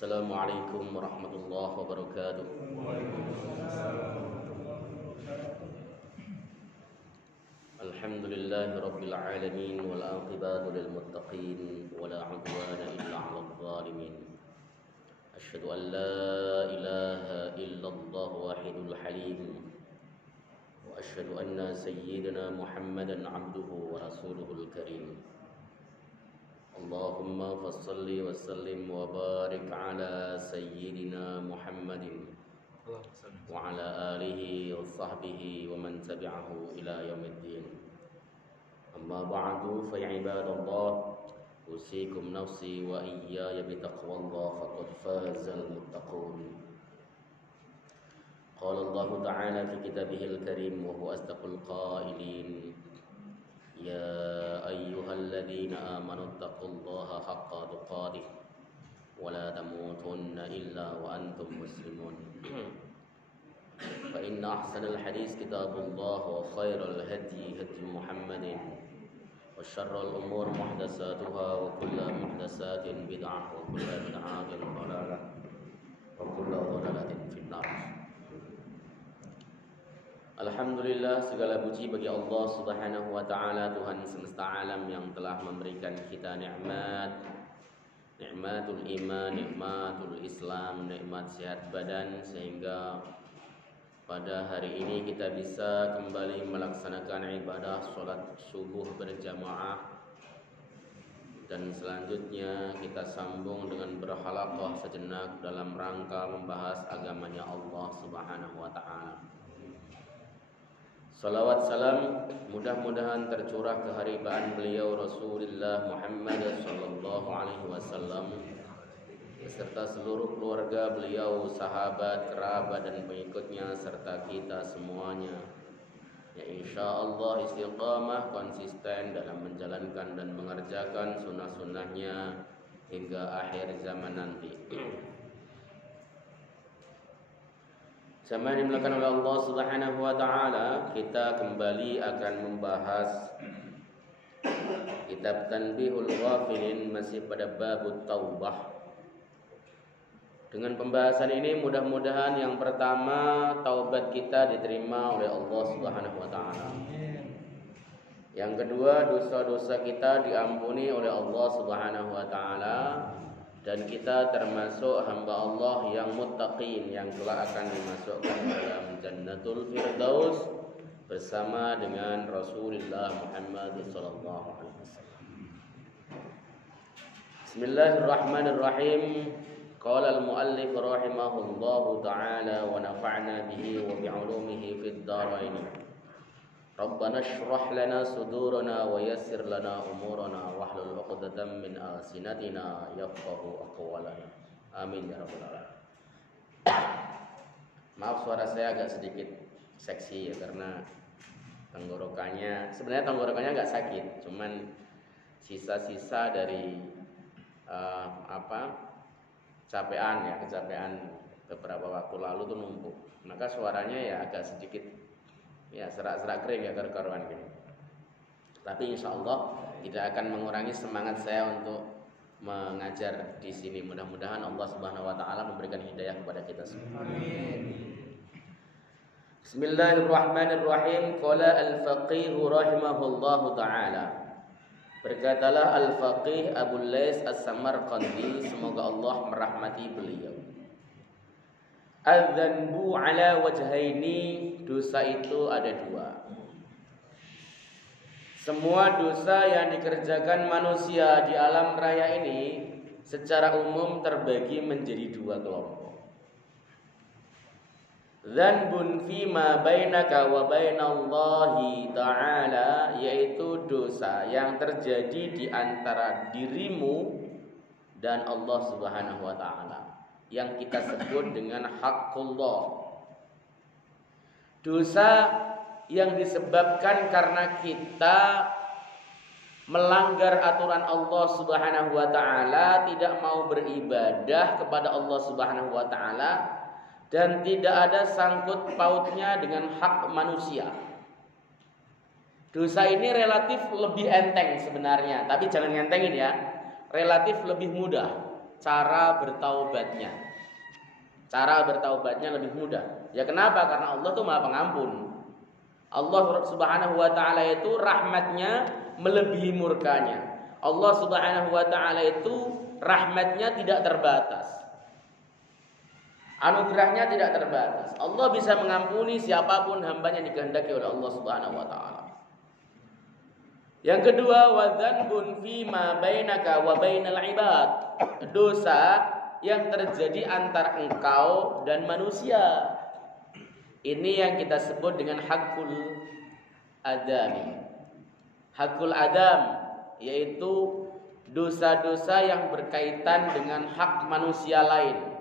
Assalamualaikum warahmatullahi wabarakatuh. Alhamdulillahi rabbil alamin wal aqibatu lil muttaqin wala udwana illa 'alal zalimin. Asyhadu an la ilaha illallah wahidul halim wa asyhadu anna sayyidina Muhammadan 'abduhu wa rasuluhul karim. Allahumma fassalli wa sallim wa barik ala sayyidina Muhammadin wa ala alihi wa sahbihi wa man tabi'ahu ila yaumiddin. Amma ba'du fa ibadallah, usikum nafsi wa iyaya bi taqwallah faqad fazal muttaqun. Qala Allah ta'ala fi kitabihil karim wa huwa asdaqul qailin. يا أيها الذين آمنوا اتقوا الله حق تقاته ولا تموتن إلا وأنتم مسلمون. فإن أحسن الحديث كتاب الله وخير الهدي هدي محمد وشر الأمور محدثاتها وكل محدثات بدعة وكل بدعة ضلالة وكل ضلالة في النار. Alhamdulillah, segala puji bagi Allah Subhanahu wa taala, Tuhan semesta alam yang telah memberikan kita nikmatul iman, nikmatul Islam, nikmat sehat badan, sehingga pada hari ini kita bisa kembali melaksanakan ibadah salat subuh berjamaah, dan selanjutnya kita sambung dengan berhalaqah sejenak dalam rangka membahas agamanya Allah Subhanahu wa taala. Salawat salam mudah-mudahan tercurah keharibaan beliau Rasulullah Muhammad sallallahu alaihi wasallam beserta seluruh keluarga beliau, sahabat, kerabat dan pengikutnya serta kita semuanya, ya insyaallah istiqamah konsisten dalam menjalankan dan mengerjakan sunnah-sunnahnya hingga akhir zaman nanti. Sama dimulakan oleh Allah Subhanahu wa taala, kita kembali akan membahas kitab Tanbihul Ghafilin, masih pada bab taubah. Dengan pembahasan ini mudah-mudahan yang pertama taubat kita diterima oleh Allah Subhanahu wa taala. Yang kedua, dosa-dosa kita diampuni oleh Allah Subhanahu wa taala. Dan kita termasuk hamba Allah yang muttaqin, yang kelak akan dimasukkan dalam Jannatul Firdaus bersama dengan Rasulullah Muhammad sallallahu alaihi wasallam. Bismillahirrahmanirrahim. Qala al-muallif rahimahullahu ta'ala wa nafa'na bihi wa bi'ulumihi fid dharain. Rabbana shrah lana sudurana wa yassir lana umurana wahlul 'uqdatam min alsinatina yafqahu aqwalana. Amin ya rabbal alamin. Maaf suara saya agak sedikit seksi ya, karena sebenarnya tenggorokannya enggak sakit, cuman sisa-sisa dari kecapean beberapa waktu lalu tuh numpuk. Maka suaranya ya agak sedikit serak-serak kering ya, karu-karuan gini. Tapi insya Allah tidak akan mengurangi semangat saya untuk mengajar di sini. Mudah-mudahan Allah Subhanahu wa taala memberikan hidayah kepada kita semua. Amin. Bismillahirrahmanirrahim. Qala al-faqih rahimahullahu taala. Berkatalah al-faqih Abu Lais As-Samarqandi, semoga Allah merahmati beliau. Adzanbu ala wajhaini, dosa itu ada dua. Semua dosa yang dikerjakan manusia di alam raya ini secara umum terbagi menjadi dua kelompok. Dzanbun fima bainaka wa bainallahi ta'ala, yaitu dosa yang terjadi di antara dirimu dan Allah Subhanahu wa taala, yang kita sebut dengan haqqullah. Dosa yang disebabkan karena kita melanggar aturan Allah Subhanahu wa taala, tidak mau beribadah kepada Allah Subhanahu wa taala, dan tidak ada sangkut pautnya dengan hak manusia. Dosa ini relatif lebih enteng sebenarnya, tapi jangan ngentengin ya. Relatif lebih mudah. cara bertaubatnya. Cara bertaubatnya lebih mudah. Ya kenapa? Karena Allah tuh Maha Pengampun. Allah Subhanahu wa taala itu rahmatnya melebihi murkanya. Allah Subhanahu wa taala itu rahmatnya tidak terbatas. Anugerahnya tidak terbatas. Allah bisa mengampuni siapapun hambanya dikehendaki oleh Allah Subhanahu wa taala. Yang kedua, wadzanbun fima bainaka wa bainal ibad. Dosa yang terjadi antara engkau dan manusia. Ini yang kita sebut dengan hakul adami. Hakul adam yaitu dosa-dosa yang berkaitan dengan hak manusia lain.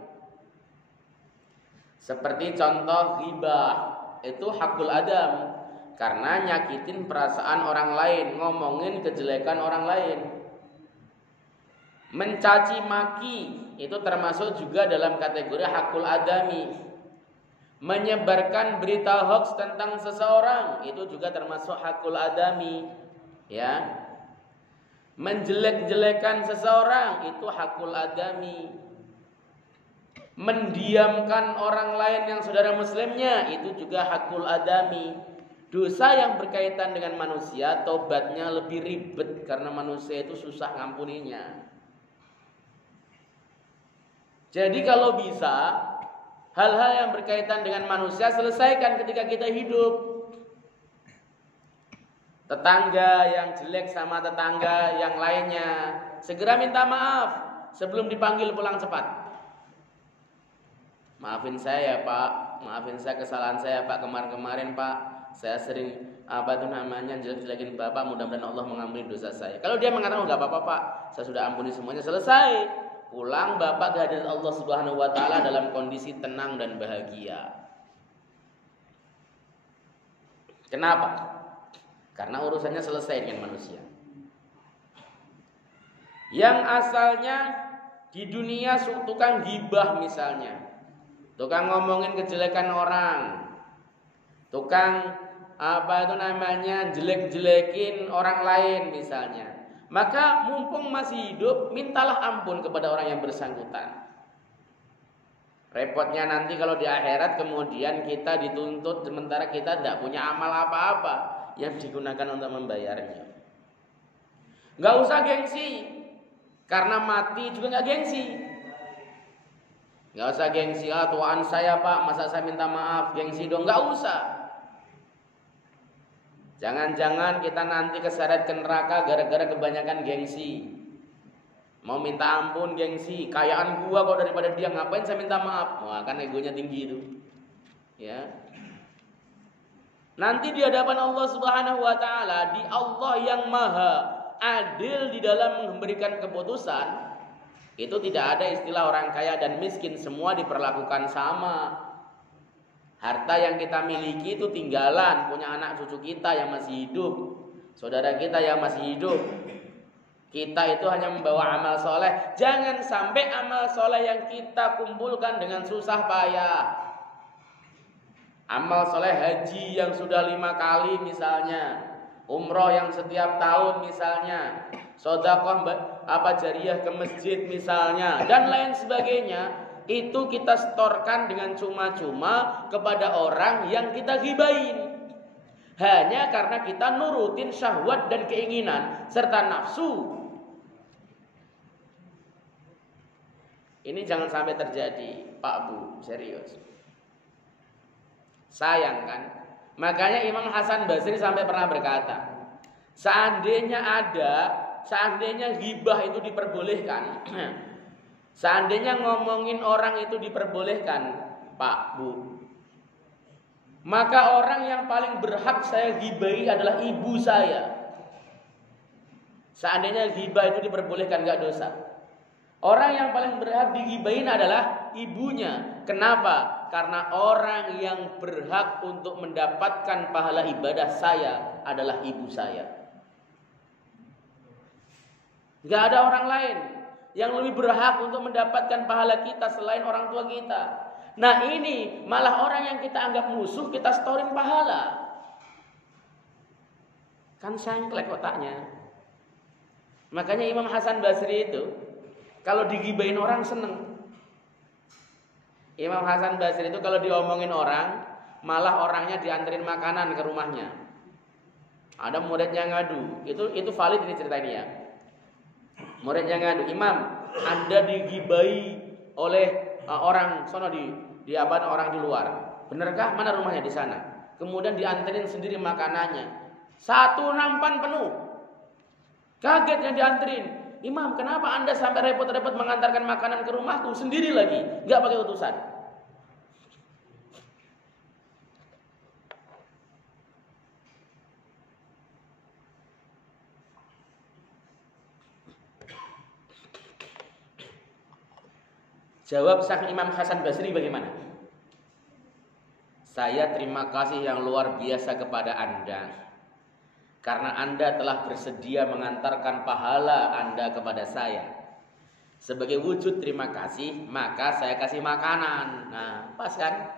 Seperti contoh ghibah, itu hakul adam, karena nyakitin perasaan orang lain, ngomongin kejelekan orang lain. Mencaci maki itu termasuk juga dalam kategori hakul adami. Menyebarkan berita hoax tentang seseorang itu juga termasuk hakul adami, ya. Menjelek-jelekan seseorang itu hakul adami. Mendiamkan orang lain yang saudara muslimnya itu juga hakul adami. Dosa yang berkaitan dengan manusia tobatnya lebih ribet karena manusia itu susah ngampuninya. Jadi kalau bisa hal-hal yang berkaitan dengan manusia selesaikan ketika kita hidup. Tetangga yang jelek sama tetangga yang lainnya, segera minta maaf sebelum dipanggil pulang cepat. Maafin saya ya Pak, maafin saya kesalahan saya Pak, kemarin-kemarin Pak, saya sering jelek-jelekin Bapak, mudah-mudahan Allah mengampuni dosa saya. Kalau dia mengatakan enggak apa-apa Pak, saya sudah ampuni semuanya, selesai. Pulang Bapak ke hadirat Allah Subhanahu wa taala dalam kondisi tenang dan bahagia. Kenapa? Karena urusannya selesai dengan manusia. Yang asalnya di dunia tukang gibah misalnya, tukang ngomongin kejelekan orang, tukang jelek-jelekin orang lain misalnya, maka mumpung masih hidup mintalah ampun kepada orang yang bersangkutan. Repotnya nanti kalau di akhirat kemudian kita dituntut sementara kita tidak punya amal apa-apa yang digunakan untuk membayarnya. Gak usah gengsi, karena mati juga gak gengsi. Gak usah gengsi, tuaan saya Pak, masa saya minta maaf, gengsi dong, gak usah. Jangan-jangan kita nanti keseret ke neraka gara-gara kebanyakan gengsi. Mau minta ampun gengsi, kayaan gua kok daripada dia, ngapain saya minta maaf? Wah, kan egonya tinggi itu. Ya. Nanti di hadapan Allah Subhanahu wa taala, di Allah yang Maha Adil di dalam memberikan keputusan, itu tidak ada istilah orang kaya dan miskin, semua diperlakukan sama. Harta yang kita miliki itu tinggalan, punya anak cucu kita yang masih hidup, saudara kita yang masih hidup. Kita itu hanya membawa amal soleh. Jangan sampai amal soleh yang kita kumpulkan dengan susah payah. Amal soleh haji yang sudah 5 kali misalnya, umroh yang setiap tahun misalnya, sedekah jariyah ke masjid misalnya, dan lain sebagainya, itu kita setorkan dengan cuma-cuma kepada orang yang kita ghibahin. Hanya karena kita nurutin syahwat dan keinginan serta nafsu. Ini jangan sampai terjadi, Pak Bu, serius. Sayang kan? Makanya Imam Hasan Basri sampai pernah berkata, seandainya ghibah itu diperbolehkan, seandainya ngomongin orang itu diperbolehkan, Pak Bu, maka orang yang paling berhak saya ghibahi adalah ibu saya. Seandainya ghibah itu diperbolehkan, gak dosa. Orang yang paling berhak dighibahin adalah ibunya. Kenapa? Karena orang yang berhak untuk mendapatkan pahala ibadah saya adalah ibu saya. Gak ada orang lain yang lebih berhak untuk mendapatkan pahala kita selain orang tua kita. Nah ini malah orang yang kita anggap musuh kita setorin pahala. Kan sengklek otaknya. Makanya Imam Hasan Basri itu Kalau digibahin orang seneng. Imam Hasan Basri itu kalau diomongin orang, malah orangnya dianterin makanan ke rumahnya. Ada muridnya ngadu, itu valid ini cerita ini ya. Muridnya ngadu, Imam, Anda digibai oleh orang sono di orang di luar. Benarkah? Mana rumahnya? Di sana. Kemudian dianterin sendiri makanannya. Satu nampan penuh. Kaget yang dianterin. Imam, kenapa Anda sampai repot-repot mengantarkan makanan ke rumahku sendiri lagi? Enggak pakai utusan. Jawab sang Imam Hasan Basri bagaimana? Saya terima kasih yang luar biasa kepada Anda, karena Anda telah bersedia mengantarkan pahala Anda kepada saya. Sebagai wujud terima kasih, maka saya kasih makanan. Nah, pas kan?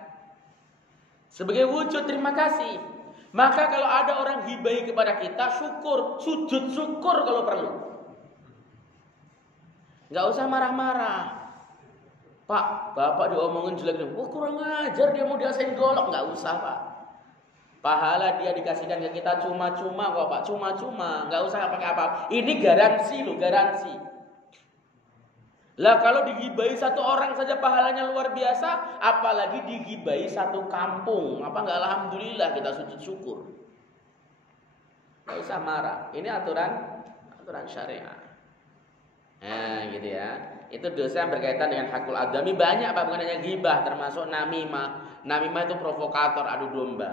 Sebagai wujud terima kasih, maka kalau ada orang hibai kepada kita, syukur, sujud syukur kalau perlu. Nggak usah marah-marah. Pak, bapak diomongin jelek, wah kurang ajar dia mau diasain golok. Nggak usah pak. Pahala dia dikasihkan ke kita cuma-cuma kok pak, cuma-cuma, nggak usah pakai apa. Ini garansi loh, garansi. Lah kalau digibai satu orang saja pahalanya luar biasa, apalagi digibai satu kampung. Apa nggak alhamdulillah kita sujud syukur. Nggak usah marah. Ini aturan syariat. Nah gitu ya. Itu dosa yang berkaitan dengan hakul adami banyak pak, bukan hanya ghibah, termasuk namimah. Namimah itu provokator, adu domba.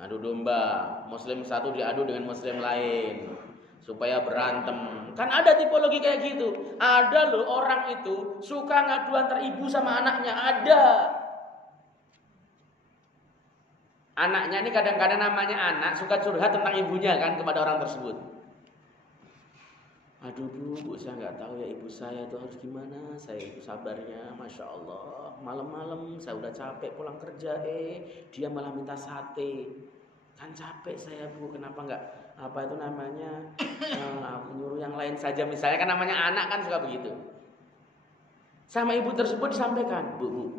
Adu domba, muslim satu diadu dengan muslim lain supaya berantem. Kan ada tipologi kayak gitu. Ada loh orang itu suka ngadu antar ibu sama anaknya, ada. Anaknya ini kadang-kadang namanya anak suka curhat tentang ibunya kan kepada orang tersebut. Aduh bu, saya nggak tahu ya ibu saya itu harus gimana. Saya itu sabarnya, masya Allah. Malam-malam saya udah capek pulang kerja, dia malah minta sate. Kan capek saya bu, kenapa nggak apa itu namanya nyuruh yang lain saja. Misalnya kan namanya anak kan suka begitu. Sama ibu tersebut disampaikan, bu,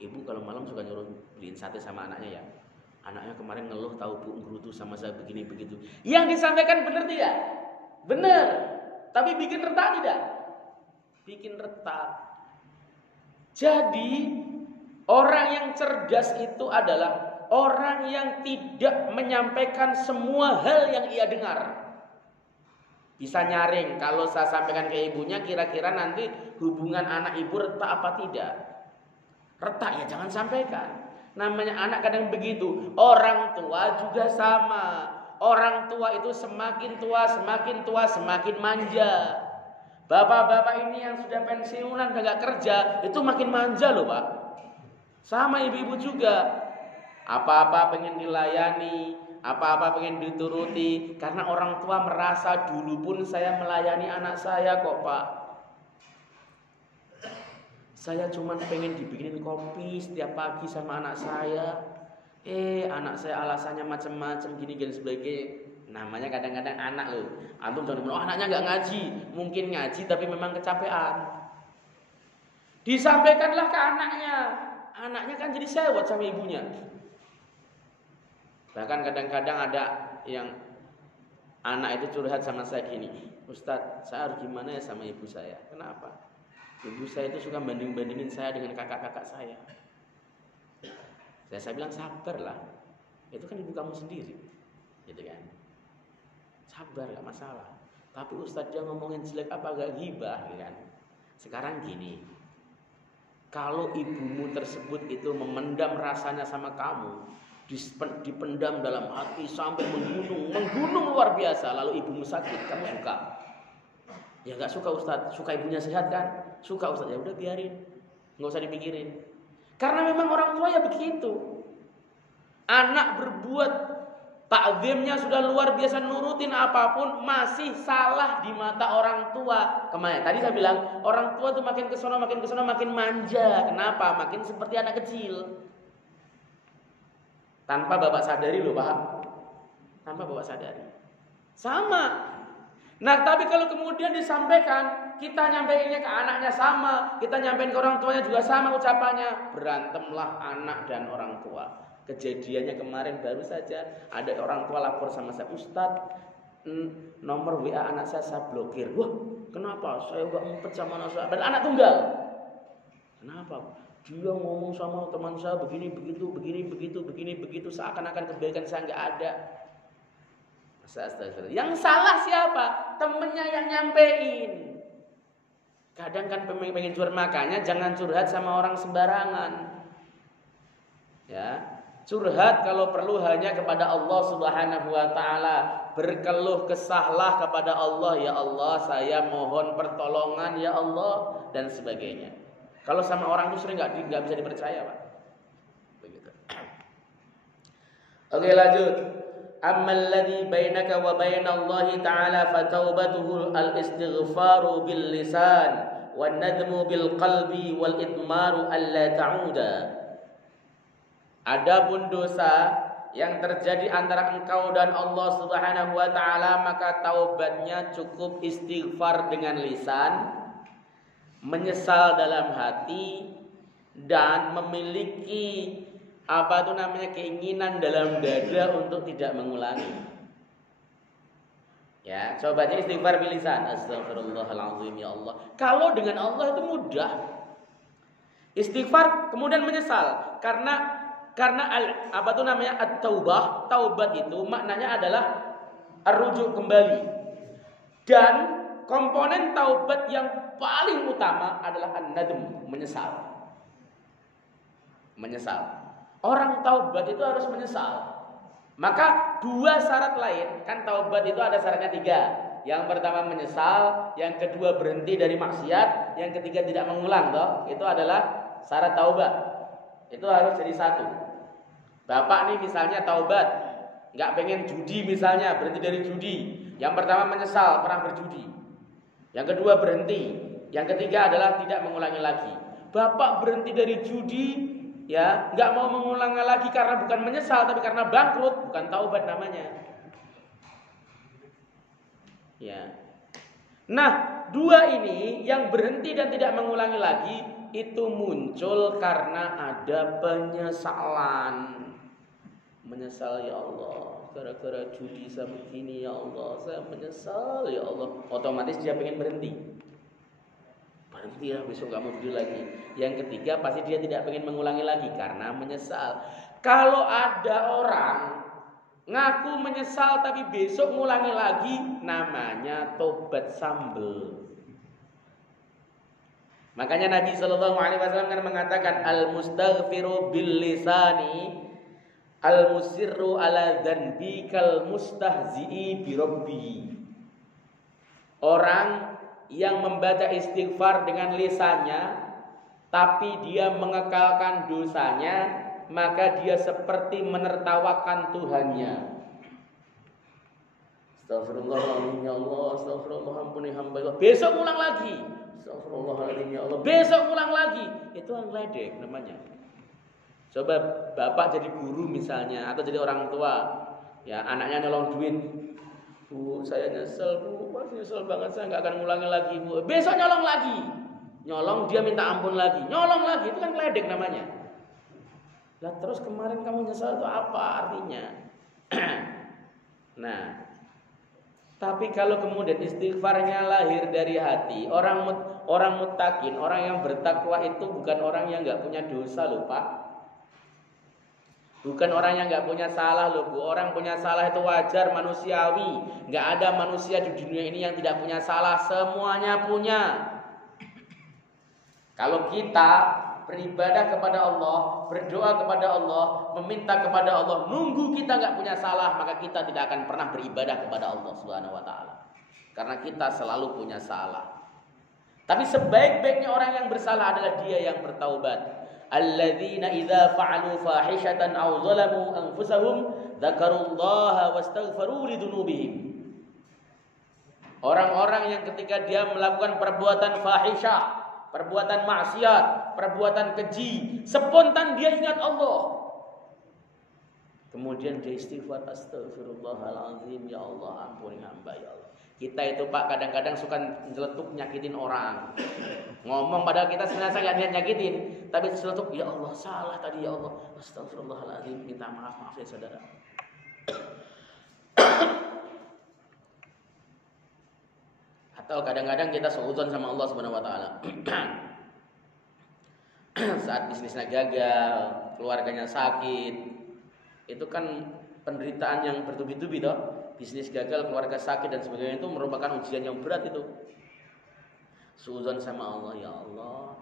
ibu kalau malam suka nyuruh beliin sate sama anaknya ya. Anaknya kemarin ngeluh tahu bu, ngerutu sama saya begini begitu. Yang disampaikan benar tidak? Benar. Tapi bikin retak tidak? Bikin retak. Jadi orang yang cerdas itu adalah orang yang tidak menyampaikan semua hal yang ia dengar. Bisa nyaring, kalau saya sampaikan ke ibunya kira-kira nanti hubungan anak ibu retak apa tidak. Retak ya jangan sampaikan. Namanya anak kadang begitu. Orang tua juga sama. Orang tua itu semakin tua semakin manja. Bapak-bapak ini yang sudah pensiunan udah gak kerja itu makin manja loh pak. Sama ibu-ibu juga. Apa-apa pengen dilayani, apa-apa pengen dituruti. Karena orang tua merasa dulu pun saya melayani anak saya kok pak. Saya cuma pengen dibikinin kopi setiap pagi sama anak saya. Anak saya alasannya macam-macam gini sebagainya. Namanya kadang-kadang anak loh. Antum jangan bilang, anaknya nggak ngaji. Mungkin ngaji tapi memang kecapean. Disampaikanlah ke anaknya. Anaknya kan jadi sewot sama ibunya. Bahkan kadang-kadang ada yang anak itu curhat sama saya gini, Ustadz, saya harus gimana ya sama ibu saya? Kenapa? Ibu saya itu suka banding-bandingin saya dengan kakak-kakak saya. Saya bilang sabarlah, itu kan ibu kamu sendiri, gitu kan? Sabar, gak masalah. Tapi Ustadz dia ngomongin jelek apa gak ghibah, gitu kan? Sekarang gini, kalau ibumu tersebut itu memendam rasanya sama kamu, dipendam dalam hati sampai menggunung luar biasa, lalu ibumu sakit, kamu suka? Ya gak suka Ustadz, suka ibunya sehat kan? Suka Ustadz, ya udah biarin, nggak usah dipikirin. Karena memang orang tua ya begitu. Anak berbuat takzimnya sudah luar biasa, nurutin apapun masih salah di mata orang tua. Kemarin tadi saya bilang orang tua tuh makin kesana makin manja. Kenapa? Makin seperti anak kecil. Tanpa bapak sadari loh Pak. Tanpa bapak sadari. Sama. Nah, tapi kalau kemudian disampaikan, kita nyampeinnya ke anaknya sama, kita nyampein ke orang tuanya juga sama ucapannya, berantemlah anak dan orang tua. Kejadiannya kemarin baru saja ada orang tua lapor sama saya, Ustadz, nomor WA anak saya blokir. Wah, kenapa? Saya nggak ngumpet sama anak saya. Dan anak tunggal. Kenapa? Dia ngomong sama teman saya begini begitu, seakan-akan kebaikan saya nggak ada. Yang salah siapa? Temennya yang nyampein. Kadang kan pengen curhat, makanya jangan curhat sama orang sembarangan. Ya, curhat kalau perlu hanya kepada Allah Subhanahu wa taala. Berkeluh kesahlah kepada Allah, ya Allah, saya mohon pertolongan ya Allah, dan sebagainya. Kalau sama orang itu sering nggak bisa dipercaya, Pak. Begitu. Oke, lanjut. Ammal ladzi bainaka wa bainallahi ta'ala fataubatuhu al-istighfaru bil lisan wan nadmu bil qalbi wal itmaru alla ta'uda. Adapun dosa yang terjadi antara engkau dan Allah Subhanahu wa taala, maka taubatnya cukup istighfar dengan lisan, menyesal dalam hati, dan memiliki keinginan dalam dada untuk tidak mengulangi. Ya, coba aja istighfar bilisan, astagfirullahalazim ya Allah. Kalau dengan Allah itu mudah. Istighfar kemudian menyesal karena at-taubah, taubat itu maknanya adalah rujuk kembali. Dan komponen taubat yang paling utama adalah an-nadm, menyesal. Orang taubat itu harus menyesal. Maka dua syarat lain, kan taubat itu ada syaratnya 3. Yang pertama menyesal, yang kedua berhenti dari maksiat, yang ketiga tidak mengulang, toh. Itu adalah syarat taubat. Itu harus jadi satu. Bapak nih misalnya taubat, nggak pengen judi misalnya, berhenti dari judi. Yang pertama menyesal pernah berjudi. Yang kedua berhenti. Yang ketiga adalah tidak mengulangi lagi. Bapak berhenti dari judi, ya, nggak mau mengulangi lagi karena bukan menyesal tapi karena bangkrut, bukan taubat namanya. Ya. Nah, dua ini yang berhenti dan tidak mengulangi lagi itu muncul karena ada penyesalan. Menyesal ya Allah, gara-gara judi saya begini ya Allah, saya menyesal ya Allah. Otomatis dia pengen berhenti. Berhenti lah, besok gak mau judi lagi. Yang ketiga pasti dia tidak pengen mengulangi lagi karena menyesal. Kalau ada orang ngaku menyesal tapi besok ngulangi lagi, namanya tobat sambel. Makanya Nabi Shallallahu Alaihi Wasallam kan mengatakan al-mustaghfiru bil lisani, al-musirru ala dzanbi kal mustahzi'i bi rabbihi. Orang yang membaca istighfar dengan lisannya tapi dia mengekalkan dosanya, maka dia seperti menertawakan Tuhannya. Astagfirullahaladzim ya Allah, astagfirullah, ampuni hamba ya Allah. Besok ulang lagi. Astagfirullahaladzim ya Allah, besok ulang lagi. Itu yang ledek namanya. Coba bapak jadi guru misalnya, atau jadi orang tua, ya anaknya nyolong duit. Bu, saya nyesel bu, masih nyesel banget, saya nggak akan ngulangi lagi bu. Besok nyolong lagi, nyolong dia minta ampun lagi, nyolong lagi, itu kan ledek namanya. Lah terus kemarin kamu nyesel itu apa artinya? Nah, tapi kalau kemudian istighfarnya lahir dari hati, orang muttaqin, orang yang bertakwa itu bukan orang yang nggak punya dosa loh Pak. Bukan orang yang nggak punya salah loh Bu. Orang punya salah itu wajar, manusiawi. Nggak ada manusia di dunia ini yang tidak punya salah. Semuanya punya. Kalau kita beribadah kepada Allah, berdoa kepada Allah, meminta kepada Allah, nunggu kita nggak punya salah, maka kita tidak akan pernah beribadah kepada Allah Subhanahu wa taala. Karena kita selalu punya salah. Tapi sebaik-baiknya orang yang bersalah adalah dia yang bertaubat. Alladzina idza fa'alu fahishatan aw zalamu anfusahum dzakarullaha wastaghfaru lidzunubihim. Orang-orang yang ketika dia melakukan perbuatan fahisyah, perbuatan maksiat, perbuatan keji, spontan dia ingat Allah. Kemudian dia istighfar, astagfirullahalazim ya Allah, ampuni hamba ya Allah. Kita itu Pak kadang-kadang suka nyeletuk nyakitin orang. Ngomong padahal kita sebenarnya nggak niat nyakitin, tapi nyeletuk, ya Allah salah tadi ya Allah. Astagfirullahaladzim, minta maaf ya saudara. Atau kadang-kadang kita suudzon sama Allah Subhanahu wa taala. Saat bisnisnya gagal, keluarganya sakit, itu kan penderitaan yang bertubi-tubi toh. Bisnis gagal, keluarga sakit dan sebagainya itu merupakan ujian yang berat itu. Suudzon sama Allah, ya Allah,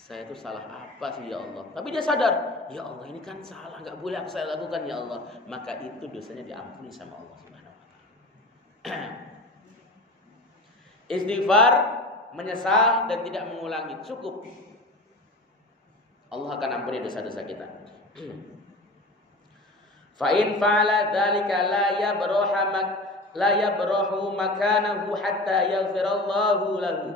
saya itu salah apa sih ya Allah? Tapi dia sadar, ya Allah ini kan salah, nggak boleh saya lakukan ya Allah. Maka itu dosanya diampuni sama Allah Subhanahu wa taala. Istighfar, menyesal dan tidak mengulangi, cukup. Allah akan ampuni dosa-dosa kita. Fa in fa'ala dzalika la yabrahu makanahu hatta yaghfirallahu lahu.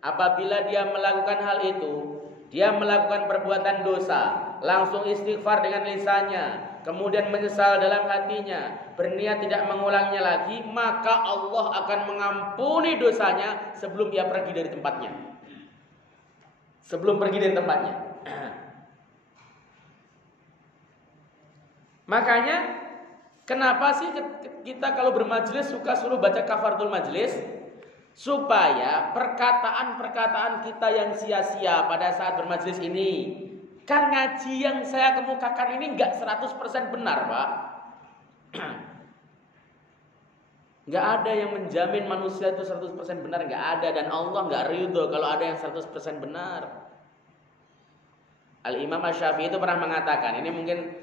Apabila dia melakukan hal itu, dia melakukan perbuatan dosa, langsung istighfar dengan lisannya, kemudian menyesal dalam hatinya, berniat tidak mengulangnya lagi, maka Allah akan mengampuni dosanya sebelum dia pergi dari tempatnya. Sebelum pergi dari tempatnya. Makanya kenapa sih kita kalau bermajelis suka suruh baca kafaratul majelis? Supaya perkataan-perkataan kita yang sia-sia pada saat bermajelis ini, kan ngaji yang saya kemukakan ini enggak 100% benar, Pak. Enggak ada yang menjamin manusia itu 100% benar, enggak ada, dan Allah enggak ridho kalau ada yang 100% benar. Al-Imam Asy-Syafi'i itu pernah mengatakan, ini mungkin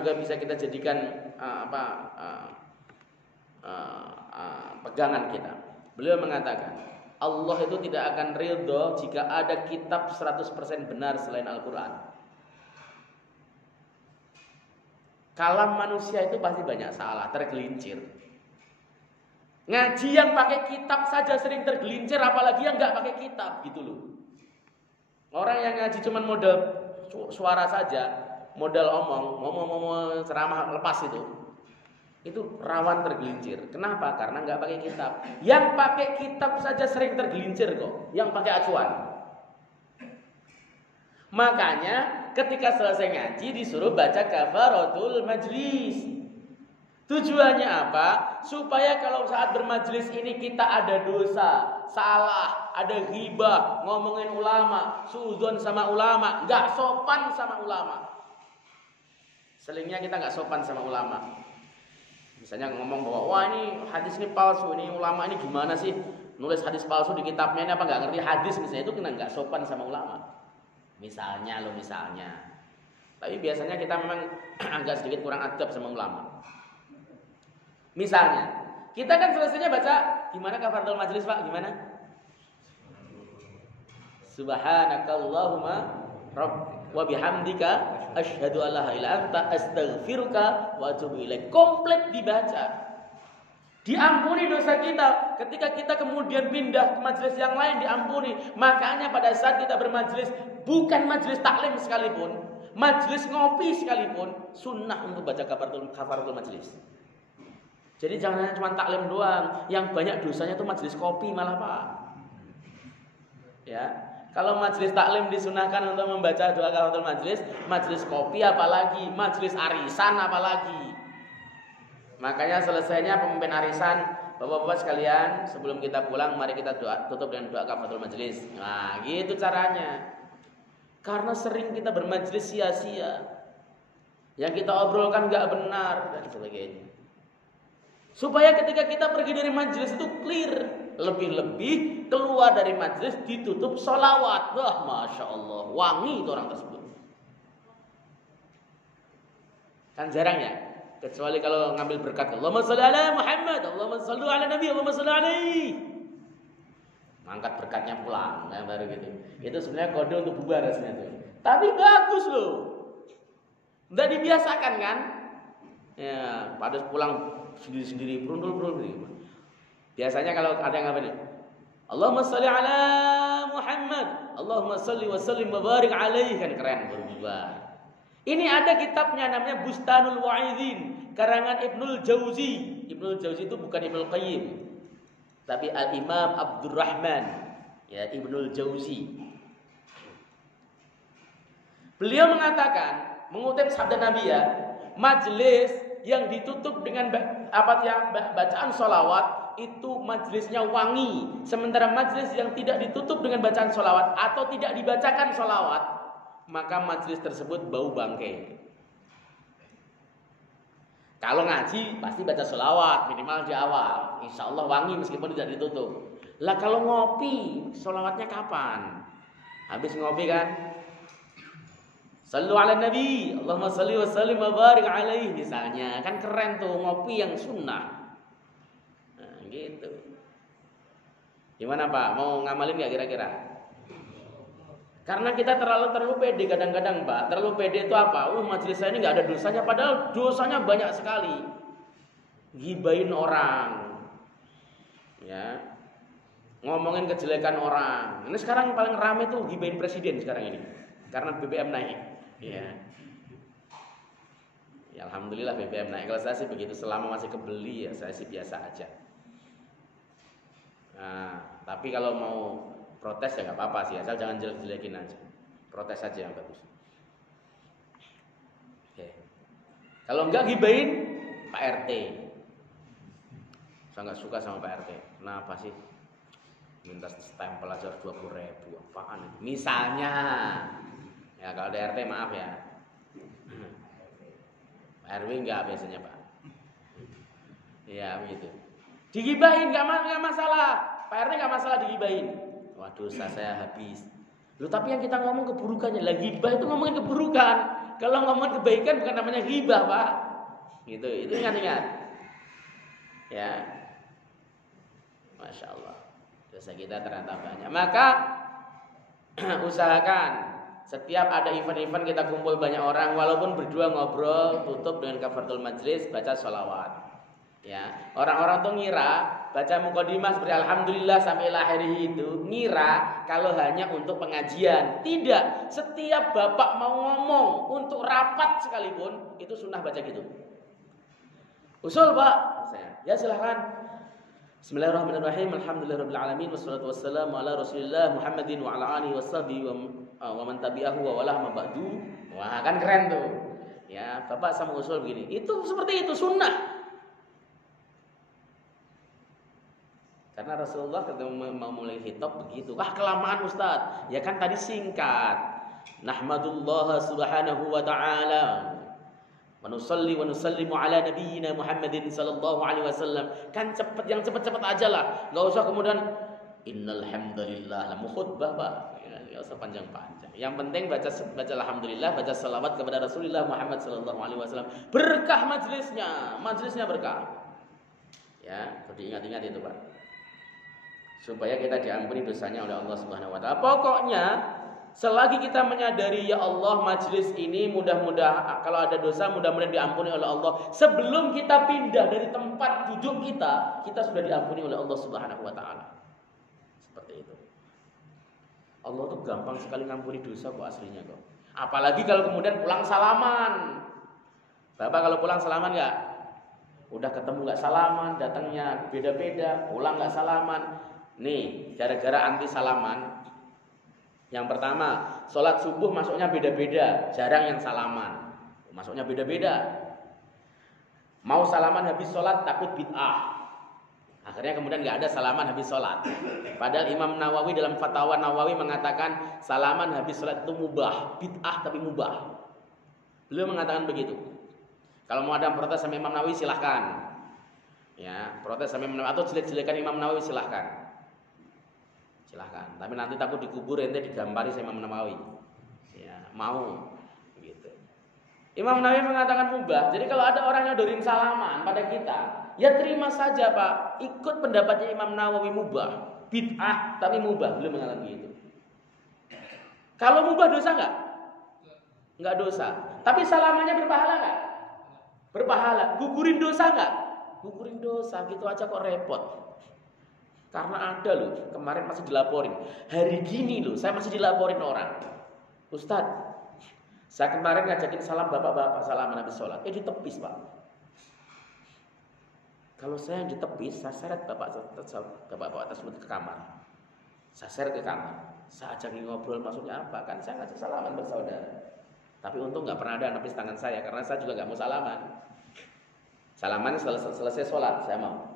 juga bisa kita jadikan pegangan kita. Beliau mengatakan, Allah itu tidak akan ridho jika ada kitab 100% benar selain Al-Quran. Kalam manusia itu pasti banyak salah, tergelincir. Ngaji yang pakai kitab saja sering tergelincir, apalagi yang nggak pakai kitab, gitu loh. Orang yang ngaji cuma modal suara saja, modal ngomong ceramah lepas itu rawan tergelincir. Kenapa? Karena nggak pakai kitab. Yang pakai kitab saja sering tergelincir kok, yang pakai acuan. Makanya ketika selesai ngaji disuruh baca kafaratul majlis. Tujuannya apa? Supaya kalau saat bermajlis ini kita ada dosa, salah, ada ghibah, ngomongin ulama, suudzon sama ulama, nggak sopan sama ulama. Selingnya kita nggak sopan sama ulama. Misalnya ngomong bahwa wah ini hadis ini palsu, ini ulama ini gimana sih nulis hadis palsu di kitabnya, ini apa nggak ngerti hadis, misalnya itu kena nggak sopan sama ulama. Misalnya. Tapi biasanya kita memang agak sedikit kurang adab sama ulama. Misalnya kita kan selesainya baca gimana kafaratul majlis Pak, gimana? Subhanakallahumma wa bihamdika asyhadu an la ilaha illa anta astaghfiruka wa atubu ilaik. Komplit dibaca. Diampuni dosa kita. Ketika kita kemudian pindah ke majelis yang lain diampuni. Makanya pada saat kita bermajelis, bukan majelis taklim sekalipun, majelis ngopi sekalipun, sunnah untuk baca kafaratul majelis. Jadi jangan hanya cuma taklim doang, yang banyak dosanya itu majelis kopi malah Pak. Ya. Kalau majelis taklim disunahkan untuk membaca doa kafaratul majlis, majelis kopi apalagi, majelis arisan apalagi. Makanya selesainya pemimpin arisan, Bapak-bapak sekalian, sebelum kita pulang mari kita tutup dengan doa kafaratul majlis. Nah, gitu caranya. Karena sering kita bermajlis sia-sia. Yang kita obrolkan enggak benar dan sebagainya. Supaya ketika kita pergi dari majelis itu clear. Lebih-lebih keluar dari majelis ditutup sholawat. Wah, Masya Allah, wangi itu orang tersebut. Kan jarang ya. Kecuali kalau ngambil berkat, Allahumma sholli ala Muhammad, Allahumma sholli ala Nabi, Allahumma sholli alaihi. Angkat berkatnya pulang, nah baru gitu. Itu sebenarnya kode untuk bubar rasanya tuh. Tapi bagus loh. Udah dibiasakan kan? Ya, pada pulang sendiri-sendiri, berundul-berundul gitu. Biasanya kalau ada yang ngapain? Allahumma sholli ala Muhammad, Allahumma sholli wa sallim wa barik alaihi, kan keren berubah. Ini ada kitabnya namanya Bustanul Wa'idhin, karangan Ibnul Jauzi. Ibnul Jauzi itu bukan Ibnul Qayyim. tapi Al-Imam Abdurrahman ya Ibnul Jauzi. Beliau mengatakan, mengutip sabda Nabi ya, majelis yang ditutup dengan bacaan sholawat itu majelisnya wangi, sementara majelis yang tidak ditutup dengan bacaan sholawat atau tidak dibacakan sholawat, maka majelis tersebut bau bangkai. Kalau ngaji pasti baca sholawat minimal di awal, insya Allah wangi meskipun tidak ditutup. Lah kalau ngopi, sholawatnya kapan? Habis ngopi kan? Sallu ala Nabi, Allahumma salli wa sallim wa barik alaihi misalnya, kan keren tuh ngopi yang sunnah. Nah, gitu. Gimana Pak? Mau ngamalin nggak kira-kira? Karena kita terlalu pede kadang-kadang Pak. Terlalu pede itu apa? Majelis saya ini nggak ada dosanya, padahal dosanya banyak sekali. Gibain orang, ya, ngomongin kejelekan orang. Ini sekarang paling rame tuh gibain presiden sekarang ini, karena BBM naik. Ya, ya alhamdulillah BBM naik. Kalau saya sih begitu, selama masih kebeli ya saya sih biasa aja. Nah, tapi kalau mau protes ya nggak apa-apa sih, asal jangan jelek-jelekin aja. Protes aja yang bagus. Oke. Kalau enggak gibain Pak RT. Saya nggak suka sama Pak RT. Kenapa sih? Minta stempel aja 20.000, apaan itu? Misalnya, ya kalau ada RT maaf ya. Pak RW enggak biasanya Pak. Ya begitu. Digibahin nggak masalah. Pak RT nggak masalah digibahin. Wah dosa saya habis. Loh tapi yang kita ngomong keburukannya. Lah ghibah itu ngomongin keburukan. Kalau ngomongin kebaikan bukan namanya ghibah Pak. Gitu. Itu ingat-ingat. Ya. Masya Allah. Dosa kita ternyata banyak. Maka usahakan setiap ada event-event kita kumpul banyak orang, walaupun berdua ngobrol, tutup dengan kafaratul majlis, baca sholawat. Ya, orang-orang tuh ngira baca mukadimah seperti alhamdulillah sampai akhirih itu ngira kalau hanya untuk pengajian. Tidak, setiap bapak mau ngomong untuk rapat sekalipun itu sunnah baca gitu. Usul Pak, ya silahkan. Bismillahirrahmanirrahim. Alhamdulillahirabbil alamin wassalatu wassalamu ala Rasulillah Muhammadin wa ala alihi washabihi wa man tabi'ahu wa wala ma ba'du. Wah, kan keren tuh. Ya, bapak sama usul begini. Itu seperti itu sunnah. Karena Rasulullah ketika mau mulai khitab begitu. Wah kelamaan Ustaz. Ya kan tadi singkat. Nahmadullah subhanahu wa ta'ala. Wa nusalli wa nusallimu ala nabiyyina Muhammadin sallallahu alaihi wasallam. Kan cepet, yang cepet-cepet aja lah. Gak usah kemudian innal hamdalillah. Lah mau khutbah Pak. Ya, gak usah panjang-panjang. Yang penting baca alhamdulillah, baca salawat kepada Rasulullah Muhammad sallallahu alaihi wasallam. Berkah majelisnya berkah. Ya, jadi ingat-ingat itu Pak. Supaya kita diampuni dosanya oleh Allah Subhanahu wa taala. Pokoknya selagi kita menyadari ya Allah majelis ini mudah-mudahan kalau ada dosa mudah-mudahan diampuni oleh Allah. Sebelum kita pindah dari tempat duduk kita sudah diampuni oleh Allah Subhanahu wa taala. Seperti itu. Allah tuh gampang sekali ngampuni dosa kok aslinya kok. Apalagi kalau kemudian pulang salaman. Bapak kalau pulang salaman enggak? Udah ketemu enggak salaman, datangnya beda-beda, pulang enggak salaman. Nih, gara-gara anti salaman. Yang pertama, sholat subuh masuknya beda-beda, jarang yang salaman. Masuknya beda-beda. Mau salaman habis sholat takut bid'ah. Akhirnya kemudian nggak ada salaman habis sholat. Padahal Imam Nawawi dalam Fatwa Nawawi mengatakan salaman habis sholat itu mubah, bid'ah tapi mubah. Beliau mengatakan begitu. Kalau mau ada protes sama Imam Nawawi silahkan. Ya, protes sama Imam Nawawi atau jelek-jelekan Imam Nawawi silahkan. Silahkan, tapi nanti takut dikubur ente digambari sama Imam Nawawi. Ya, mau gitu. Imam Nawawi mengatakan mubah. Jadi kalau ada orang yang dorin salaman pada kita, ya terima saja Pak. Ikut pendapatnya Imam Nawawi mubah, bid'ah tapi mubah. Beliau mengatakan begitu. Kalau mubah dosa enggak? Enggak dosa. Tapi salamannya berpahala enggak? Berpahala. Gugurin dosa enggak? Gugurin dosa. Gitu aja kok repot. Karena ada loh, kemarin masih dilaporin. Hari gini loh, saya masih dilaporin orang. Ustadz, saya kemarin ngajakin salam bapak-bapak, salaman habis sholat. Ditepis Pak. Kalau saya yang di tepi, saya seret bapak tersebut ke kamar. Saya seret ke kamar. Saya ajak ngobrol, maksudnya apa? Kan saya ngajak salaman bersaudara. Tapi untung nggak pernah ada nepis tangan saya, karena saya juga nggak mau salaman. Salaman selesai sholat, saya mau.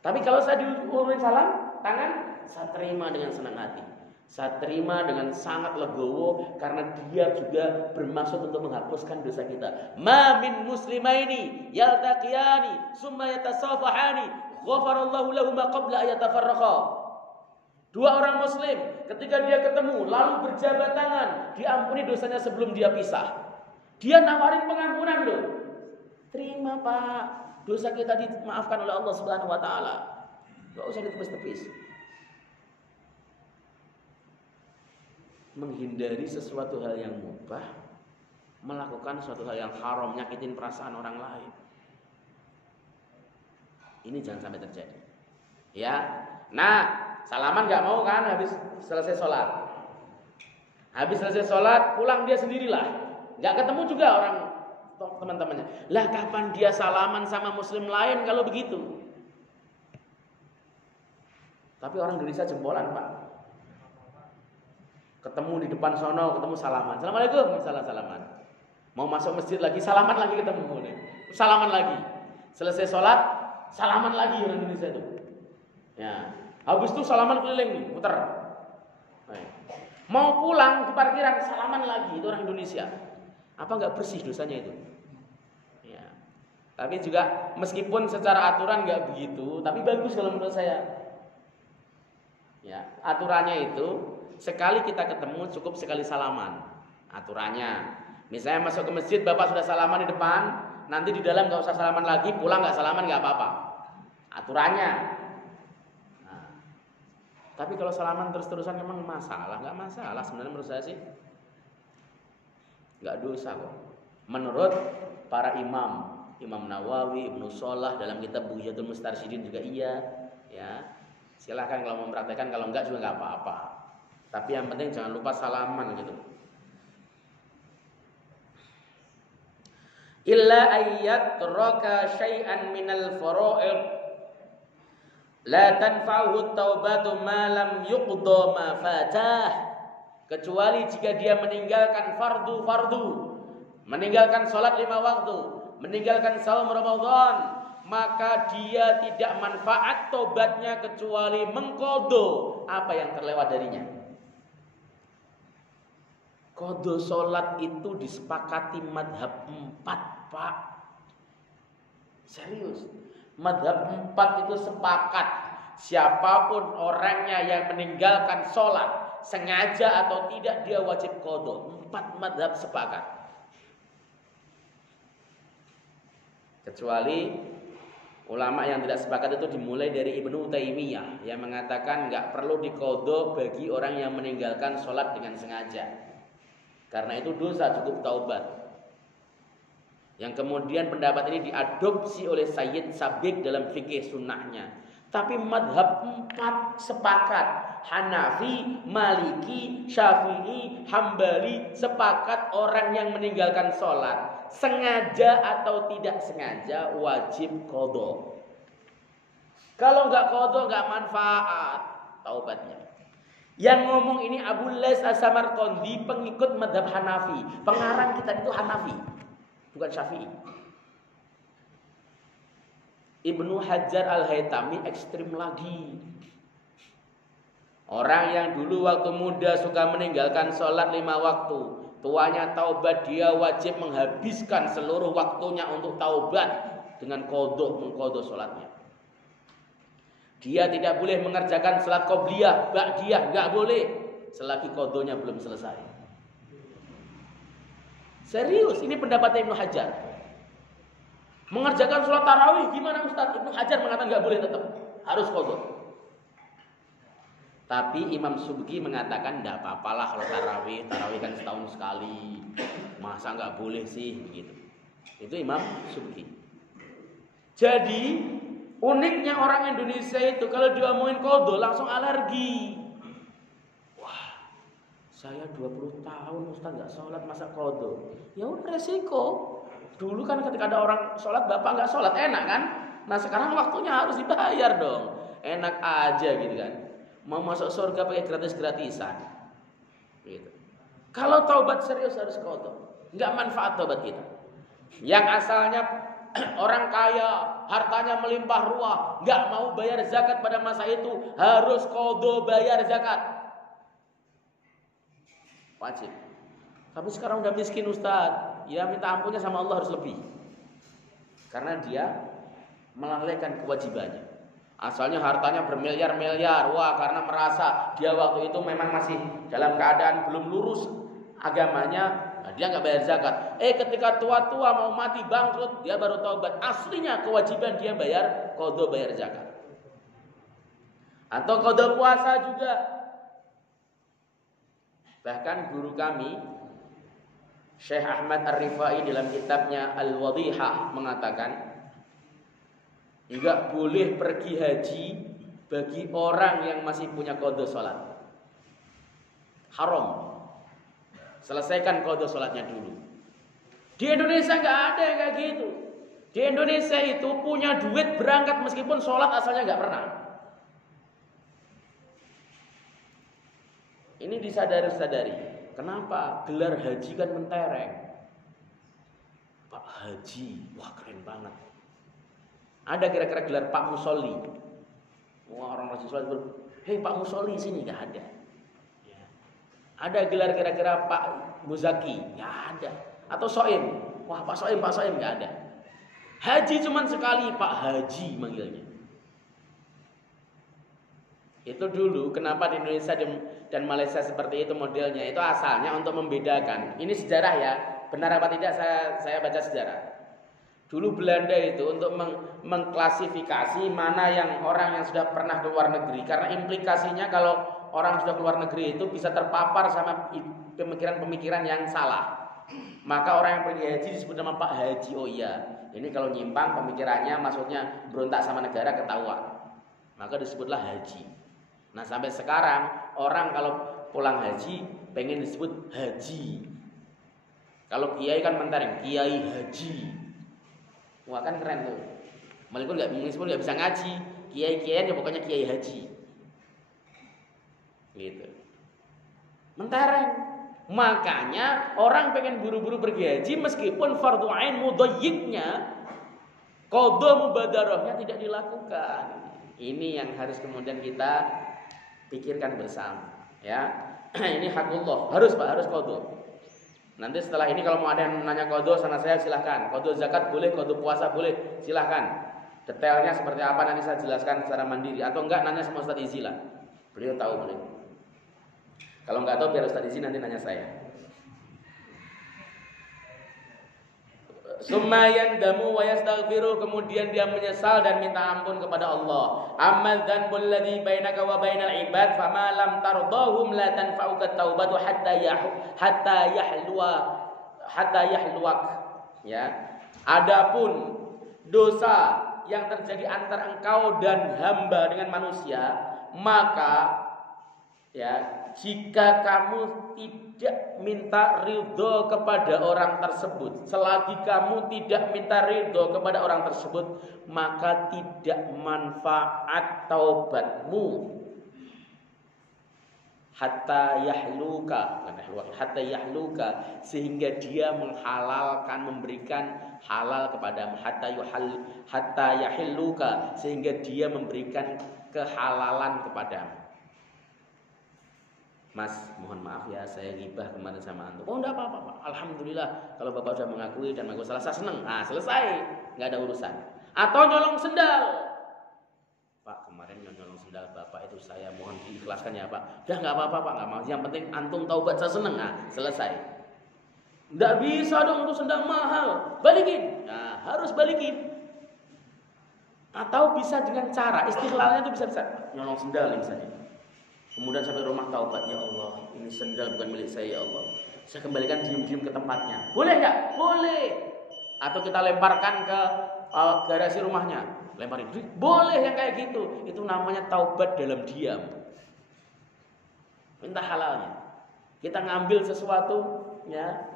Tapi kalau saya diulurin salam, tangan, saya terima dengan senang hati. Saya terima dengan sangat legowo, karena dia juga bermaksud untuk menghapuskan dosa kita. Ma min muslimaini yaltaqiyani summa yatasafahani ghafarallahu lahuma qabla ayatafarraqa. Dua orang muslim ketika dia ketemu lalu berjabat tangan, diampuni dosanya sebelum dia pisah. Dia nawarin pengampunan loh. Terima Pak, dosa kita dimaafkan oleh Allah Subhanahu wa taala. Enggak usah ditepis-tepis. Menghindari sesuatu hal yang mubah, melakukan suatu hal yang haram, nyakitin perasaan orang lain. Ini jangan sampai terjadi. Ya. Nah, salaman nggak mau kan habis selesai sholat. Habis selesai sholat pulang dia sendirilah. Nggak ketemu juga orang teman-temannya. Lah kapan dia salaman sama muslim lain kalau begitu? Tapi orang Indonesia jempolan Pak. Ketemu di depan sono, ketemu salaman. Assalamualaikum, salaman. Mau masuk masjid lagi, salaman lagi ketemu. Salaman lagi. Selesai sholat, salaman lagi orang Indonesia itu. Ya. Habis itu salaman keliling nih, putar. Mau pulang di parkiran, salaman lagi. Itu orang Indonesia. Apa nggak bersih dosanya itu? Ya. Tapi juga meskipun secara aturan nggak begitu, tapi bagus kalau menurut saya. Ya, aturannya itu sekali kita ketemu cukup sekali salaman. Aturannya, misalnya masuk ke masjid, bapak sudah salaman di depan, nanti di dalam nggak usah salaman lagi, pulang nggak salaman nggak apa-apa. Aturannya. Nah, tapi kalau salaman terus-terusan memang masalah, nggak masalah sebenarnya menurut saya sih, nggak dosa kok. Menurut para imam, Imam Nawawi, Ibnu Shalah dalam kitab Bughyatul Mustarsyidin juga iya, ya. Silahkan kalau mau mempraktekkan, kalau enggak juga nggak apa-apa. Tapi yang penting jangan lupa salaman gitu. Illa ayyatraka syai'an minal fara'id la tanfa'uhu taubatu ma lam yuqda ma fatah. Kecuali jika dia meninggalkan fardu, meninggalkan salat 5 waktu, meninggalkan saum Ramadan, maka dia tidak manfaat tobatnya kecuali mengqadha apa yang terlewat darinya. Qadha sholat itu disepakati madhab 4 Pak. Serius. Madhab 4 itu sepakat. Siapapun orangnya yang meninggalkan sholat, sengaja atau tidak, dia wajib qadha. 4 madhab sepakat. Kecuali ulama yang tidak sepakat itu dimulai dari Ibnu Taimiyah yang mengatakan nggak perlu diqadha bagi orang yang meninggalkan sholat dengan sengaja. Karena itu dosa, cukup taubat. Yang kemudian pendapat ini diadopsi oleh Sayyid Sabiq dalam fikih sunnahnya. Tapi madhab 4 sepakat. Hanafi, Maliki, Syafi'i, Hambali sepakat orang yang meninggalkan sholat, sengaja atau tidak sengaja, wajib qadha. Kalau nggak qadha nggak manfaat taubatnya. Yang ngomong ini Abu Lais As-Samarqandi, pengikut madhab Hanafi. Pengarang kitab itu Hanafi, bukan Syafi'i. Ibnu Hajar Al-Haytami ekstrim lagi. Orang yang dulu waktu muda suka meninggalkan sholat 5 waktu, tuanya taubat, dia wajib menghabiskan seluruh waktunya untuk taubat dengan mengqadha sholatnya. Dia tidak boleh mengerjakan salat qobliyah, ba'diyah, enggak boleh selagi qadhanya belum selesai. Serius, ini pendapatnya Ibnu Hajar. Mengerjakan salat tarawih gimana Ustaz? Ibnu Hajar mengatakan enggak boleh, tetap harus qadha. Tapi Imam Subki mengatakan enggak apa-apalah kalau tarawih kan setahun sekali. Masa enggak boleh sih begitu. Itu Imam Subki. Jadi uniknya orang Indonesia itu kalau diomongin qadha langsung alergi. Wah, saya 20 tahun Ustaz enggak sholat masa qadha. Ya udah resiko. Dulu kan ketika ada orang sholat bapak enggak sholat, enak kan? Nah sekarang waktunya harus dibayar dong. Enak aja gitu kan. Mau masuk surga pakai gratis-gratisan. Gitu. Kalau taubat serius harus qadha. Enggak manfaat taubat kita. Yang asalnya orang kaya, hartanya melimpah ruah, enggak mau bayar zakat pada masa itu, harus qadha bayar zakat. Wajib. Tapi sekarang udah miskin Ustaz. Ya minta ampunnya sama Allah harus lebih. Karena dia melalaikan kewajibannya. Asalnya hartanya bermiliar-miliar. Wah, karena merasa dia waktu itu memang masih dalam keadaan belum lurus agamanya, nah dia nggak bayar zakat. Ketika tua-tua mau mati bangkrut, dia baru taubat. Aslinya kewajiban dia bayar qadha bayar zakat. Atau qadha puasa juga. Bahkan guru kami Syekh Ahmad Ar-Rifai dalam kitabnya Al-Wadihah mengatakan enggak boleh pergi haji bagi orang yang masih punya qadha salat. Haram. Selesaikan qadha salatnya dulu. Di Indonesia enggak ada yang kayak gitu. Di Indonesia itu punya duit berangkat meskipun salat asalnya enggak pernah. Ini disadari-sadari. Kenapa? Gelar haji kan mentereng. Pak Haji, wah keren banget. Ada kira-kira gelar Pak Musolli. Wah orang masih sholat hei Pak Musolli sini, nggak ada. Ya. Ada gelar kira-kira Pak Muzaki, nggak ada. Atau Soim, wah Pak Soim nggak ada. Haji cuma sekali, Pak Haji manggilnya. Itu dulu kenapa di Indonesia dan Malaysia seperti itu modelnya. Itu asalnya untuk membedakan. Ini sejarah ya. Benar apa tidak saya baca sejarah. Dulu Belanda itu untuk mengklasifikasi mana yang orang yang sudah pernah ke luar negeri. Karena implikasinya kalau orang sudah keluar negeri itu bisa terpapar sama pemikiran-pemikiran yang salah. Maka orang yang pergi haji disebut nama Pak Haji. Oh iya, ini kalau nyimpang pemikirannya maksudnya berontak sama negara ketahuan. Maka disebutlah haji. Nah sampai sekarang orang kalau pulang haji pengen disebut haji. Kalau kiai kan mentereng, kiai haji. Wah kan keren tuh. Meskipun nggak bisa ngaji, kiai-kiaian ya pokoknya kiai haji. Gitu. Mentereng. Makanya orang pengen buru-buru pergi haji meskipun fardhu ain mudhayyibnya qadha mubadarahnya tidak dilakukan. Ini yang harus kemudian kita pikirkan bersama, ya. Ini hakullah, harus qadha. Nanti setelah ini kalau mau ada yang nanya qadha sama saya silahkan. Qadha zakat boleh, qadha puasa boleh, silahkan. Detailnya seperti apa nanti saya jelaskan secara mandiri atau enggak nanya sama Ustaz Izi lah. Beliau tahu boleh. Kalau enggak tahu biar Ustaz Izi nanti nanya saya. Summa yandamu wa yastaghfiru, kemudian dia menyesal dan minta ampun kepada Allah. Ammal dzanbul ladzi bainaka wa bainal ibad fama lam tardahum la tanfa'uka taubatu hatta yahluwak. Ya. Adapun dosa yang terjadi antara engkau dan hamba dengan manusia, maka ya, jika kamu tidak minta ridho kepada orang tersebut, selagi kamu tidak minta ridho kepada orang tersebut, maka tidak manfaat taubatmu. Hatta yahluka, sehingga dia menghalalkan, memberikan halal kepadamu. Hatta yahluka, sehingga dia memberikan kehalalan kepadamu. Mas, mohon maaf ya, saya ghibah kemarin sama antum. Oh, enggak apa-apa, Pak. Alhamdulillah, kalau Bapak sudah mengakui dan mengaku salah, saya senang. Nah, selesai, enggak ada urusan. Atau nyolong sendal. Pak, kemarin nyolong sendal Bapak itu saya mohon diikhlaskan ya, Pak. Udah enggak apa-apa, Pak, enggak mau. Yang penting antum taubat, saya senang. Nah, selesai. Enggak bisa dong itu sendal mahal. Balikin. Nah, harus balikin. Atau bisa dengan cara istighlalnya itu bisa nyolong sendal misalnya. Kemudian sampai rumah taubat, ya Allah, ini sendal bukan milik saya, ya Allah. Saya kembalikan diam-diam ke tempatnya. Boleh enggak? Boleh. Atau kita lemparkan ke garasi rumahnya, lemparin. Boleh yang kayak gitu. Itu namanya taubat dalam diam. Minta halalnya. Kita ngambil sesuatu, ya,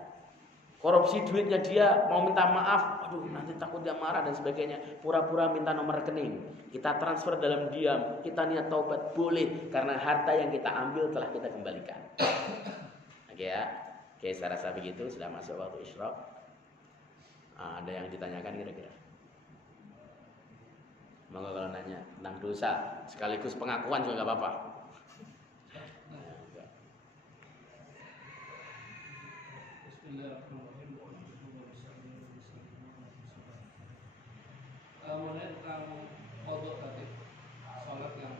korupsi duitnya dia, mau minta maaf, aduh nanti takut dia marah dan sebagainya, pura-pura minta nomor rekening, kita transfer dalam diam, kita niat taubat, boleh, karena harta yang kita ambil telah kita kembalikan. Oke ya, oke saya rasa begitu, sudah masuk waktu isyraq. Ada yang ditanyakan kira-kira? Monggo kalau nanya tentang dosa, sekaligus pengakuan juga nggak apa-apa. Mengenai tentang qadha tadi, sholat yang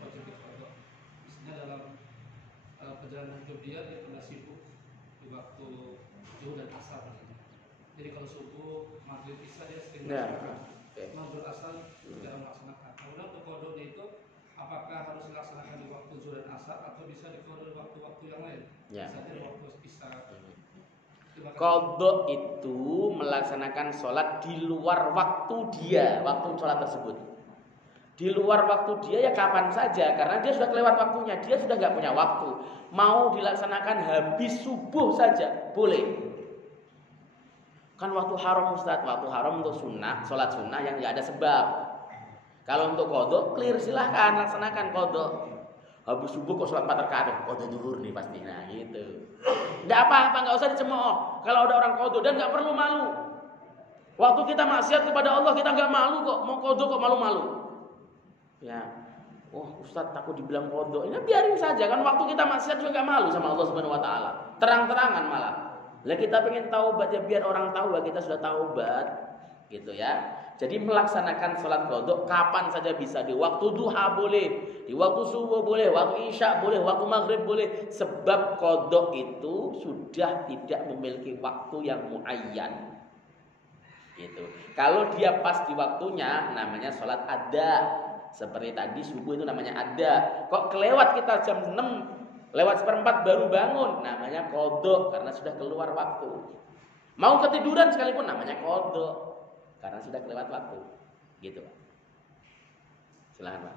wajib qadha. Misalnya dalam perjalanan hidup dia pernah sibuk di waktu zuhur dan asar. Jadi kalau subuh, maghrib, isya dia sering melaksanakan. Maghrib, asar jarang melaksanakan. Kemudian untuk qadha itu apakah harus dilaksanakan di waktu zuhur dan asar atau bisa diqadha di waktu-waktu yang lain? Misalnya di waktu isya. Qadha itu melaksanakan sholat di luar waktu dia, waktu sholat tersebut. Di luar waktu dia ya kapan saja, karena dia sudah kelewat waktunya, dia sudah nggak punya waktu. Mau dilaksanakan habis subuh saja boleh. Kan waktu haram Ustaz, waktu haram untuk sunnah, sholat sunnah yang nggak ada sebab. Kalau untuk qadha clear, silahkan laksanakan qadha. Habis subuh kok sholat 4 rakaat, qadha zuhur nih pasti. Nah gitu. Enggak apa-apa, enggak usah dicemooh. Kalau ada orang qadha dan enggak perlu malu. Waktu kita maksiat kepada Allah kita enggak malu kok. Mau qadha kok malu-malu. Ya. Oh, Ustaz takut dibilang qadha. Ini biarin saja kan, waktu kita maksiat juga enggak malu sama Allah Subhanahu wa taala. Terang-terangan malah. Lah kita pengen taubat ya biar orang tahu bahwa kita sudah taubat. Gitu ya. Jadi melaksanakan sholat qadha kapan saja bisa, di waktu duha boleh, di waktu subuh boleh, waktu isya boleh, waktu maghrib boleh, sebab qadha itu sudah tidak memiliki waktu yang muayyan. Gitu. Kalau dia pas di waktunya namanya sholat ada. Seperti tadi subuh itu namanya ada. Kok kelewat kita jam 6, lewat 1/4 baru bangun, namanya qadha karena sudah keluar waktu. Mau ketiduran sekalipun namanya qadha. Karena sudah kelewat waktu, gitu Pak. Silahkan Pak.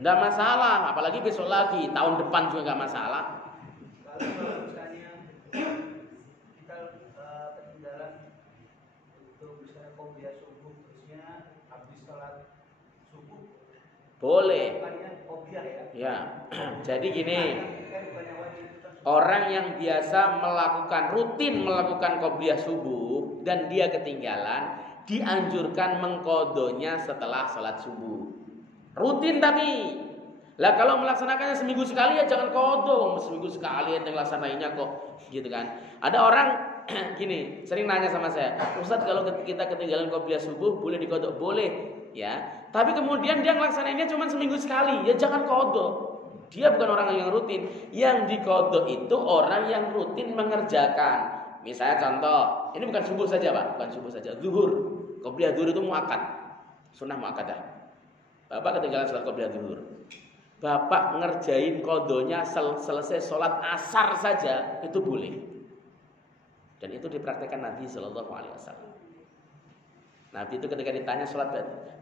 Nggak masalah, apalagi besok lagi, tahun depan juga nggak masalah. Kalau misalnya kita ketinggalan untuk misalnya qobliyah subuh, terusnya habis sholat subuh, boleh. Qobliyah ya. Ya, jadi gini. Orang yang biasa rutin melakukan qobliyah subuh dan dia ketinggalan, dianjurkan mengqadhanya setelah sholat subuh. Rutin tapi. Lah kalau melaksanakannya seminggu sekali ya jangan qadha, seminggu sekali ente ngelaksanainnya kok, gitu kan. Ada orang gini, sering nanya sama saya, "Ustaz, kalau kita ketinggalan qobliyah subuh boleh diqadha?" Boleh, ya. Tapi kemudian dia ngelaksanainnya cuma seminggu sekali, ya jangan qadha. Dia bukan orang yang rutin. Yang diqadha itu orang yang rutin mengerjakan. Misalnya contoh, ini bukan subuh saja Pak, bukan subuh saja, zuhur. Qobliyah zuhur itu muakkad, sunnah muakkadah. Bapak ketinggalan sholat qobliyah zuhur, Bapak ngerjain qadhanya selesai sholat asar saja itu boleh. Dan itu dipraktekkan Nabi Sallallahu Alaihi Wasallam. Nabi itu ketika ditanya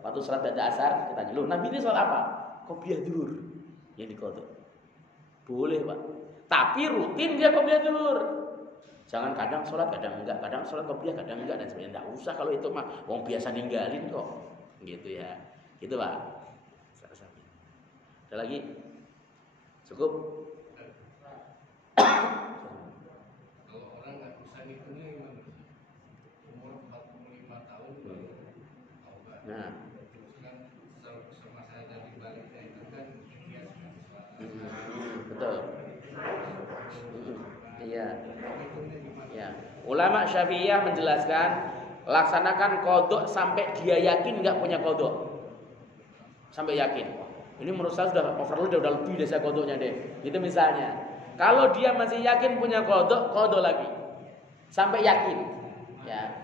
waktu sholat ba'da asar, ditanya, "Loh, Nabi ini sholat apa?" Qobliyah zuhur yang diqadha. Boleh Pak. Tapi rutin dia qobliyah zuhur. Jangan kadang sholat, kadang enggak, kadang sholat qobliyah, kadang enggak dan sebagainya. Enggak usah kalau itu mah wong biasa ninggalin kok. Gitu ya. Gitu Pak. Ada lagi? Cukup? Kalau orang nggak bisa ngitungnya gimana? Umur 45 tahun baru taubat. Nah, Sama saya dari baliknya itu kan dia betul. Iya. Ya. Ulama Syafi'iyah menjelaskan laksanakan qadha sampai dia yakin nggak punya qadha. Sampai yakin. Ini menurut saya sudah overload, udah lebih dari saya qadhanya deh. Gitu misalnya. Kalau dia masih yakin punya qadha lagi. Sampai yakin. Ya.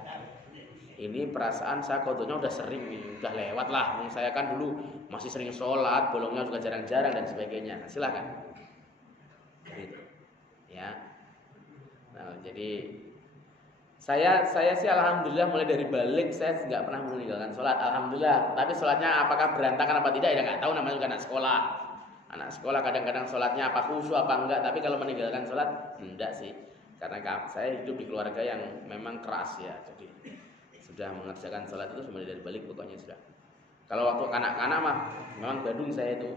Ini perasaan saya qadhanya udah sering nih, udah lewat lah. Saya kan dulu masih sering sholat, bolongnya juga jarang-jarang dan sebagainya. Nah, silakan. Gitu. Ya. Nah, jadi saya sih alhamdulillah mulai dari balik saya nggak pernah meninggalkan sholat, alhamdulillah. Tapi sholatnya apakah berantakan apa tidak ya nggak tahu, namanya juga anak sekolah. Anak sekolah kadang-kadang sholatnya apa khusyuk apa enggak, tapi kalau meninggalkan sholat enggak sih. Karena saya hidup di keluarga yang memang keras ya, jadi sudah mengerjakan sholat itu semuanya dari balik pokoknya sudah. Kalau waktu kanak-kanak mah memang badung saya itu.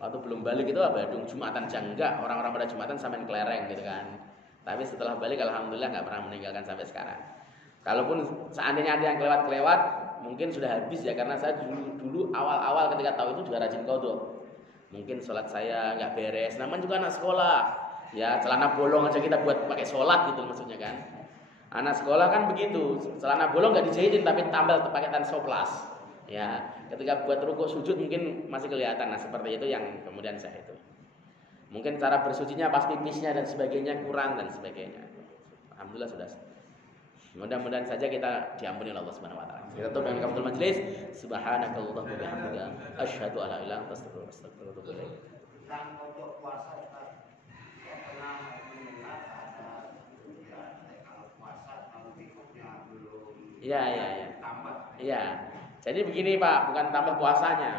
Waktu belum balik itu badung Jumatan enggak, orang-orang pada Jumatan sampai kelereng gitu kan. Tapi setelah balik alhamdulillah enggak pernah meninggalkan sampai sekarang. Kalaupun seandainya ada yang kelewat, mungkin sudah habis ya, karena saya dulu awal-awal ketika tahu itu juga rajin qadha. Mungkin sholat saya nggak beres, namanya juga anak sekolah, ya celana bolong aja kita buat pakai sholat gitu maksudnya kan. Anak sekolah kan begitu, celana bolong nggak dijahitin tapi tambal pakai soplas. Ya, ketika buat rukuk sujud mungkin masih kelihatan. Nah seperti itu yang kemudian saya itu. Mungkin cara bersucinya pas pipisnya dan sebagainya kurang dan sebagainya. Alhamdulillah sudah. Mudah-mudahan saja kita diampuni oleh Allah Subhanahu wa taala. Kita tutup dengan kafaratul majlis. Subhanakallahumma wa bihamdika asyhadu an la ilaha illa anta astaghfiruka wa atubu ilaik. Tentang pokok puasa pernah mendengar ada kalau puasa kalau berikutnya belum tambah. Iya. Jadi begini Pak, bukan tambah puasanya.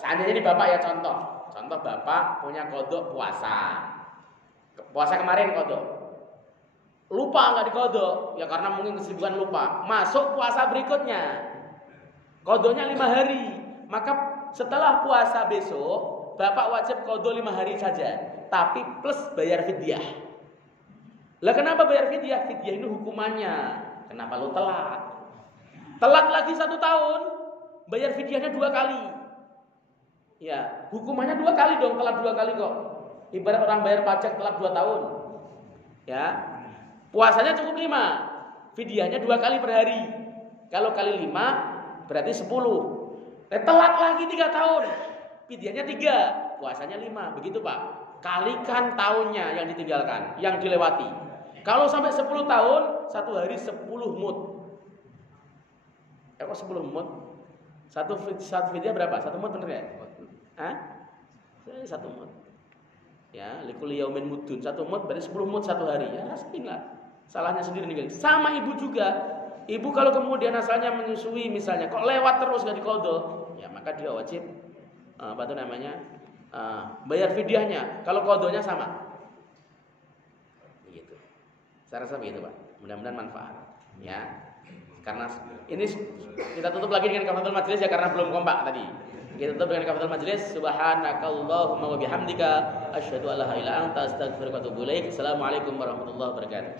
Seandainya ini Bapak ya contoh Bapak punya qadha puasa. Puasa kemarin qadha. Lupa nggak diqadha, ya karena mungkin kesibukan lupa. Masuk puasa berikutnya, qadhanya 5 hari. Maka setelah puasa besok, Bapak wajib qadha 5 hari saja, tapi plus bayar fidyah. Lah kenapa bayar fidyah? Fidyah ini hukumannya. Kenapa lo telat? Telat lagi 1 tahun, bayar fidyahnya 2 kali. Ya, hukumannya 2 kali dong, telat 2 kali kok. Ibarat orang bayar pajak telat 2 tahun. Ya. Puasanya cukup 5, fidyahnya 2 kali per hari. Kalau kali 5 berarti 10. Telat lagi 3 tahun, fidyahnya 3, puasanya 5. Begitu Pak. Kalikan tahunnya yang ditinggalkan, yang dilewati. Kalau sampai 10 tahun, 1 hari 10 mud. Kok 10 mud? Satu fidyah berapa? 1 mud bener ya? Hah? 1 mud. Ya, likul yaumin mudun. 1 mud berarti 10 mud 1 hari. Ya, rasain lah. Salahnya sendiri nih. Sama ibu juga. Ibu kalau kemudian asalnya menyusui misalnya, kok lewat terus gak diqadha, ya maka dia wajib bayar fidyahnya. Kalau qadhanya sama. Begitu. Saya rasa begitu, Pak. Mudah-mudahan manfaat. Ya. Karena ini kita tutup lagi dengan kafaratul majlis ya, karena belum kompak tadi. Kita tutup dengan kafaratul majlis. Subhanakallahumma wa bihamdika asyhadu an la ilaha illa anta astaghfiruka wa atubu ilaik. Assalamualaikum warahmatullahi wabarakatuh.